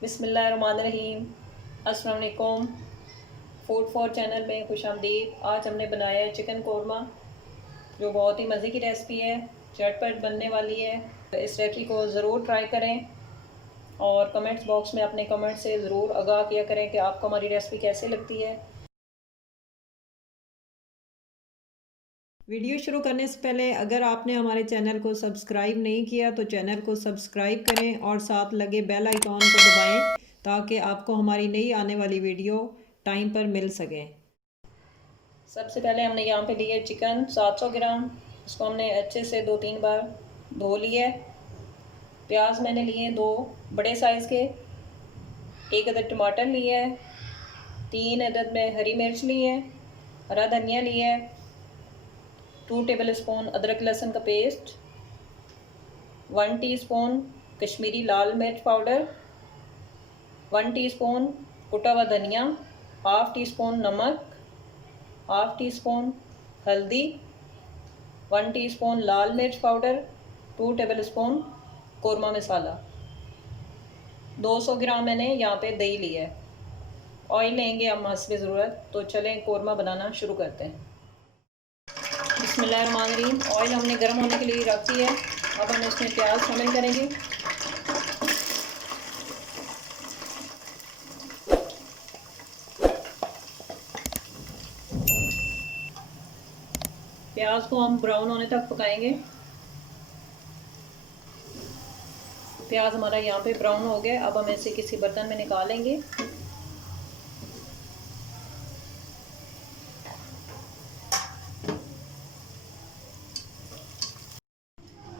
बिस्मिल्लाहिर्रहमानिर्रहीम। अस्सलाम वालेकुम। फूड फॉर चैनल में खुश आमदीद। आज हमने बनाया है चिकन कोरमा, जो बहुत ही मज़े की रेसिपी है, झटपट बनने वाली है। इस रेसिपी को ज़रूर ट्राई करें और कमेंट्स बॉक्स में अपने कमेंट से ज़रूर आगाह किया करें कि आपको हमारी रेसिपी कैसे लगती है। वीडियो शुरू करने से पहले अगर आपने हमारे चैनल को सब्सक्राइब नहीं किया तो चैनल को सब्सक्राइब करें और साथ लगे बेल आइकॉन को दबाएं ताकि आपको हमारी नई आने वाली वीडियो टाइम पर मिल सके। सबसे पहले हमने यहाँ पे लिए चिकन 700 ग्राम। इसको हमने अच्छे से 2-3 बार धो लिया है। प्याज मैंने लिए 2 बड़े साइज़ के, 1 अदद टमाटर लिए है, 3 अदद में हरी मिर्च लिए है, हरा धनिया लिया है, 2 टेबल स्पून अदरक लहसुन का पेस्ट, 1 टीस्पून कश्मीरी लाल मिर्च पाउडर, 1 टीस्पून कुटा हुआ धनिया, हाफ़ टी स्पून नमक, हाफ़ टी स्पून हल्दी, 1 टीस्पून लाल मिर्च पाउडर, 2 टेबल स्पून कोरमा मसाला। 200 ग्राम मैंने यहाँ पे दही लिया है। ऑयल लेंगे हम हस्बे ज़रूरत। तो चलें कोरमा बनाना शुरू करते हैं। बिस्मिल्लाहिर्रहमानिर्रहीम। ऑयल हमने गर्म होने के लिए रख दी है। अब हम इसमें प्याज शामिल करेंगे। प्याज को हम ब्राउन होने तक पकाएंगे। प्याज हमारा यहाँ पे ब्राउन हो गया। अब हम इसे किसी बर्तन में निकालेंगे।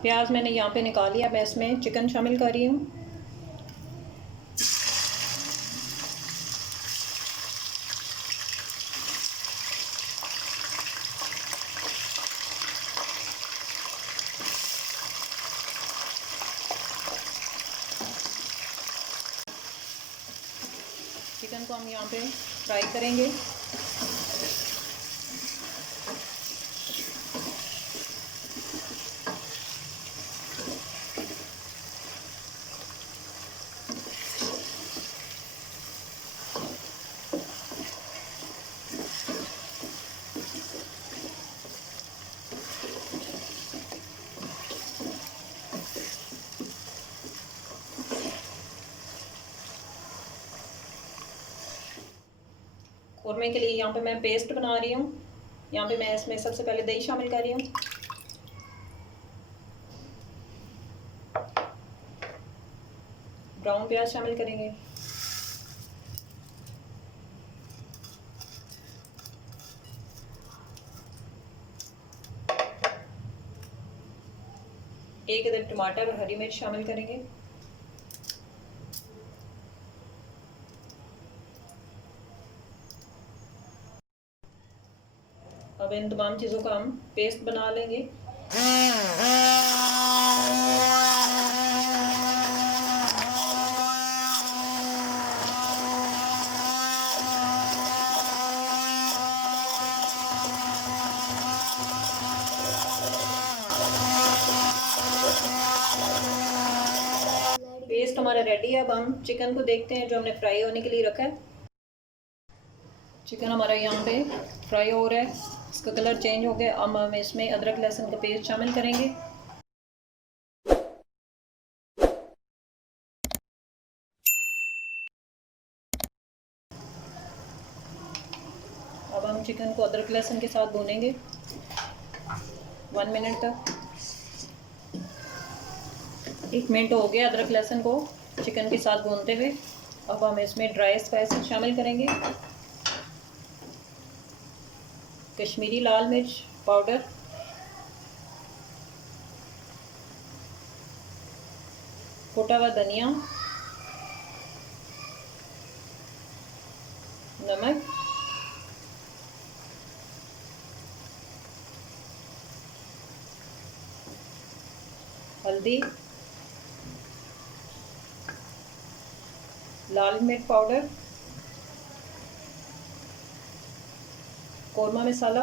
प्याज मैंने यहाँ पे निकाल लिया। मैं इसमें चिकन शामिल कर रही हूँ। चिकन को हम यहाँ पे फ्राई करेंगे। कोरमे के लिए यहाँ पे मैं पेस्ट बना रही हूँ। यहाँ पे मैं इसमें सबसे पहले दही शामिल कर रही हूँ। ब्राउन प्याज शामिल करेंगे। एक अदद टमाटर और हरी मिर्च शामिल करेंगे। अब इन तमाम चीज़ों का हम पेस्ट बना लेंगे। पेस्ट हमारा रेडी है। अब हम चिकन को देखते हैं जो हमने फ्राई होने के लिए रखा है। चिकन हमारा यहाँ पे फ्राई हो रहा है, इसका कलर चेंज हो गया। अब हम इसमें अदरक लहसुन का पेस्ट शामिल करेंगे। अब हम चिकन को अदरक लहसुन के साथ भूनेंगे 1 मिनट तक। 1 मिनट हो गया अदरक लहसुन को चिकन के साथ भूनते हुए। अब हम इसमें ड्राई स्पाइसेस शामिल करेंगे। कश्मीरी लाल मिर्च पाउडर, कुटा हुआ धनिया, नमक, हल्दी, लाल मिर्च पाउडर, कोरमा मसाला,